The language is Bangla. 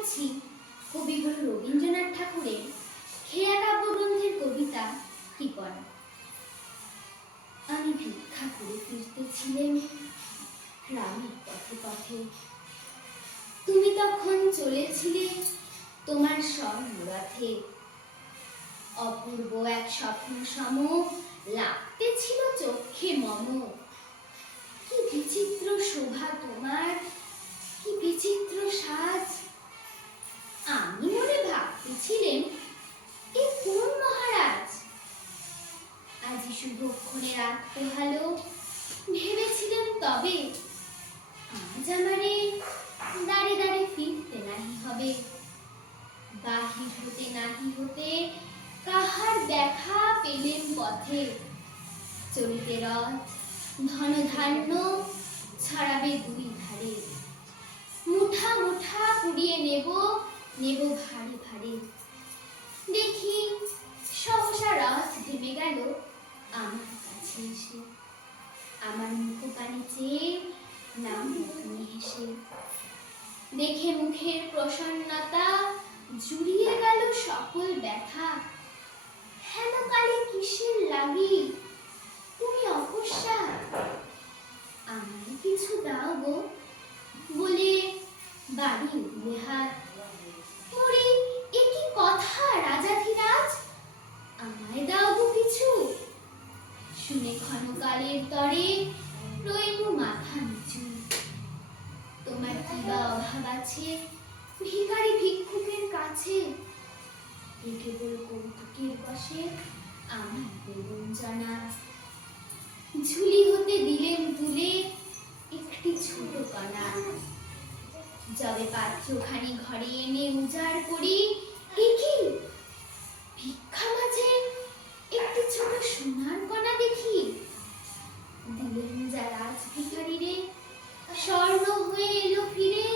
পড়ছি কবিগুরু রবীন্দ্রনাথ ঠাকুরের খেয়া কাব্যগ্রন্থের কবিতা কৃপণ। আমি ভিক্ষা করে ফিরতেছিলেন গ্রামের পথে পথে, তুমি তখন চলেছিলে তোমার স্বর্ণরথে। অপূর্ব এক স্বপ্ন সম লাগতেছিল চক্ষে মম। কি বিচিত্র শোভা তোমার, কি বিচিত্র সাজ। আমি মনে ভাবতেছিলেম এ কোন মহারাজ। আজি শুভক্ষণে রাত পোহালো, ভেবেছিলেম তবে আজ আমারে দাঁড়ে দাঁড়ে ফিরতে নাহি হবে। বাহির হতে নাহি হতে কাহার দেখা পেলেম পথে। চলিতে রথ ধন ধান্য ছড়াবে দুই ধারে। মুঠা মুঠা কুড়িয়ে নেব নেব ভারে ভারে। দেখি সহসা রথ থেমে গেল আমার কাছে এসে। আমার মুখপানে চেয়ে নামল তুমি হেসে। দেখে মুখের প্রসন্নতা জুড়িয়ে গেল সকল ব্যথা। হেন কালে কিসের লাগি তুমি অকস্মাৎ। আমায় কিছু দাও গো বলে বাড়ি উঠলে হাত। ওরে এ কি কথা রাজাধিরাজ, আমায় দাও গো কিছু। শুনে ক্ষণকালের তরে রইনু মাথা নিচু। তোমার কি বা অভাব আছে ভিখারি ভিক্ষুকের কাছে। এ কেবল কৌতুকের বশে আমার বেগুন জানা। ঝুলি হতে দিলেম তুলে একটি ছোট কণা। যবে পাত্রখানি ঘরে এনে উজাড় করি, এ কি ভিক্ষা মাঝে একটি ছোট সোনার কণা দেখি। দিলেন যা রাজ ভিখারিরে, স্বর্ণ হয়ে এলো ফিরে।